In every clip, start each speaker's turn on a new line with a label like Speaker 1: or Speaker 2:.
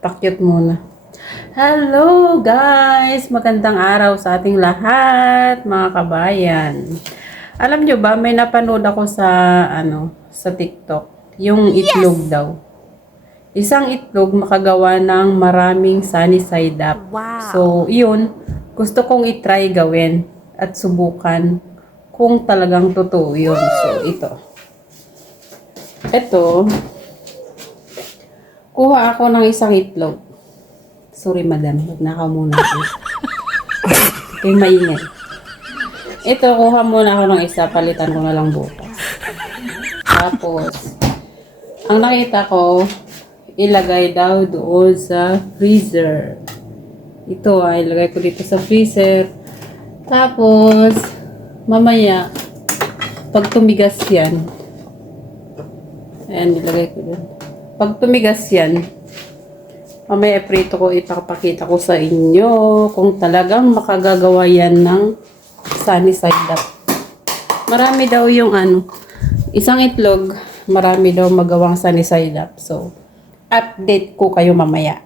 Speaker 1: Pakyut muna. Hello guys! Magandang araw sa ating lahat, mga kabayan. Alam nyo ba, may napanood ako sa, ano, sa TikTok. Yung itlog daw. Isang itlog makagawa ng maraming sunny side up.
Speaker 2: Wow.
Speaker 1: So, yun. Gusto kong itry gawin at subukan kung talagang totoo yun. So, ito. Ito, kuha ako ng isang itlog. Sorry, madam. Magnakaw muna ako. Kaya maingay. Ito, kuha muna ako ng isa. Palitan ko na lang bukas. Tapos, ang nakita ko, ilagay daw doon sa freezer. Ito ah, ilagay ko dito sa freezer. Tapos, mamaya, pag tumigas yan, ayan, ilagay ko doon. Pag tumigas yan, mamaya prito ko, ipapakita ko sa inyo kung talagang makagagawa yan ng sunny side up. Marami daw yung ano, isang itlog, marami daw magawang sunny side up. So, update ko kayo mamaya.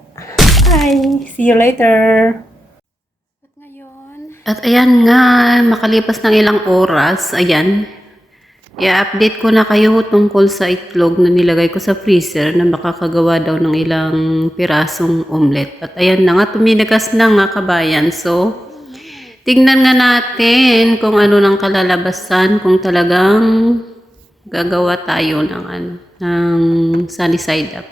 Speaker 1: Bye! See you later! At ngayon... At ayan nga, makalipas ng ilang oras, ayan, i-update ko na kayo tungkol sa itlog na nilagay ko sa freezer na makakagawa daw ng ilang pirasong omelet. At ayan na nga, tuminagas na nga kabayan. So, tignan nga natin kung ano ng kalalabasan, kung talagang gagawa tayo ng ano, ng sunny side up.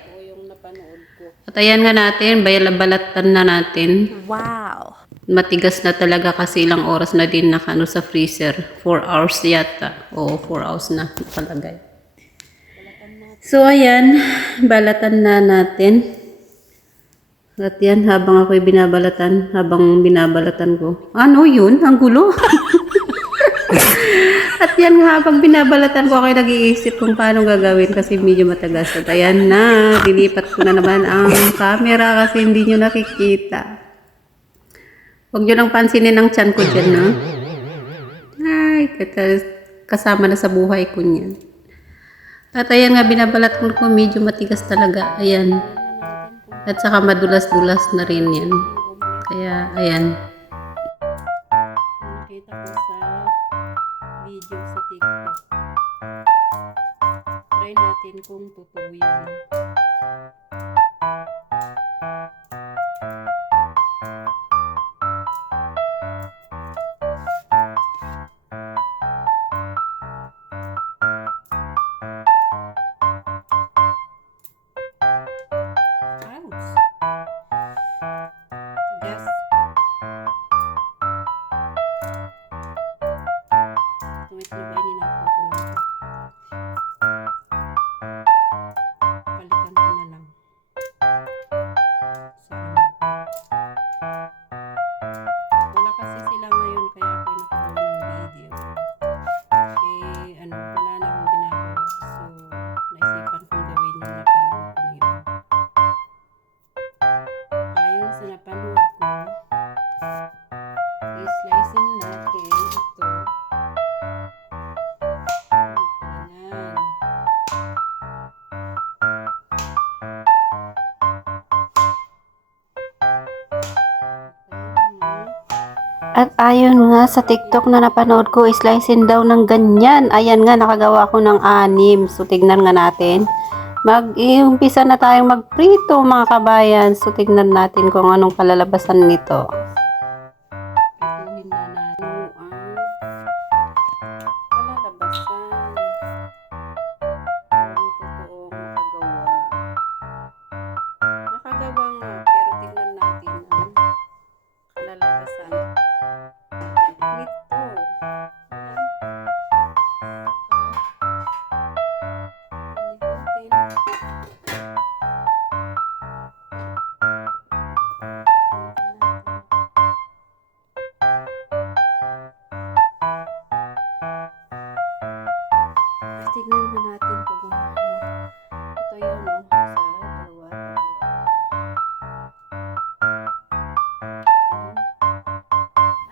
Speaker 1: At ayan nga natin, bayalabalatan na natin.
Speaker 2: Wow.
Speaker 1: Matigas na talaga kasi ilang oras na din nakano sa freezer. 4 hours yata. Oo, 4 hours na nakalagay. So, ayan. Balatan na natin. At yan, habang ako'y binabalatan, habang binabalatan ko. Ano yun? Ang gulo. At yan nga, habang binabalatan ko, ako'y nag-iisip kung paano gagawin kasi medyo matagas. At ayan na, dilipat ko na naman ang camera kasi hindi nyo nakikita. Huwag nyo nang pansinin ang chan ko dyan, no? Ay, kasama na sa buhay ko niyan. At ayan nga, binabalat ko ko, medyo matigas talaga. Ayan. At saka madulas-dulas na rin yan. Kaya, ayan. Nakita ko sa video sa TikTok. Try natin kung totoo yan.
Speaker 2: At ayon nga sa TikTok na napanood ko, slicein daw ng ganyan. Ayan nga, nakagawa ko ng anim. So, tignan nga natin. Mag-iumpisa na tayong magprito mga kabayan. So, tignan natin kung anong kalalabasan nito.
Speaker 1: Tignan na natin kung ano. Ito yun, no? Sa dalawa.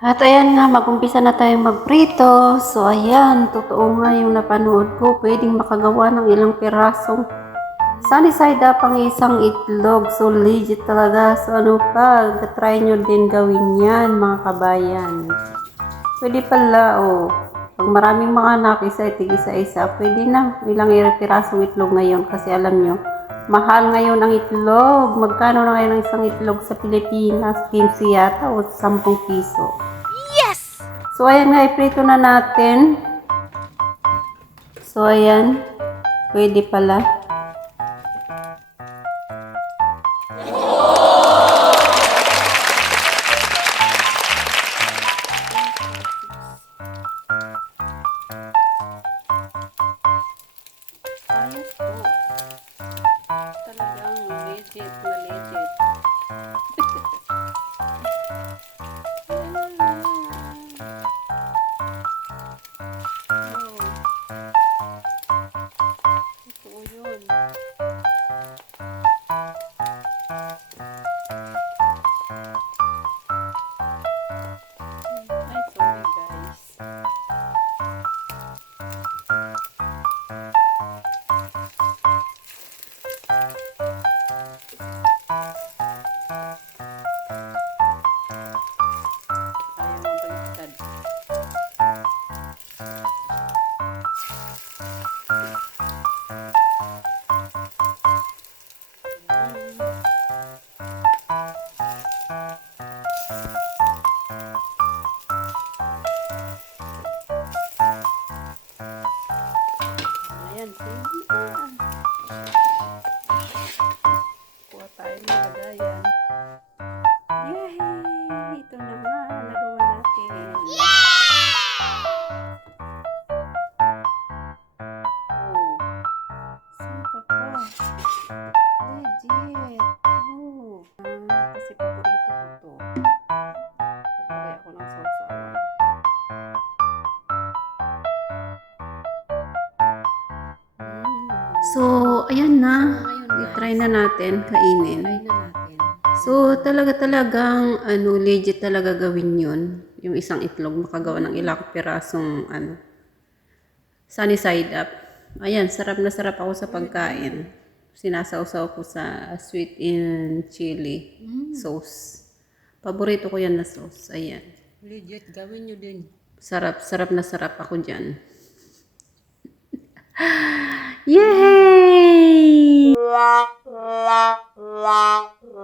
Speaker 2: At ayan nga, mag-umpisa na tayong magprito. So, ayan, totoo nga yung napanood ko. Pwedeng makagawa ng ilang pirasong
Speaker 1: sunny side up ang isang itlog. So, legit talaga. So, ano pa, try nyo din gawin yan, mga kabayan. Pwede pala, oh. Pag maraming mga anak, isa, itig isa-isa, pwede na. Ilang pirasong itlog ngayon kasi alam nyo, mahal ngayon ang itlog. Magkano na ngayon ang isang itlog sa Pilipinas? 15 yata o 10 piso. Yes! So, ayan nga, iprito na natin. So, ayan. Pwede pala. 아니 또 na. I-try na natin kainin. So, talaga talagang ano, legit talaga gawin yun. Yung isang itlog, makagawa ng ilang pirasong ano, sunny side up. Ayan, sarap na sarap ako sa pagkain. Sinasawsaw ko sa sweet and chili sauce. Paborito ko yan na sauce. Ayan.
Speaker 2: Legit, gawin nyo din.
Speaker 1: Sarap, sarap na sarap ako dyan. Yay!
Speaker 2: Paggawa ako ng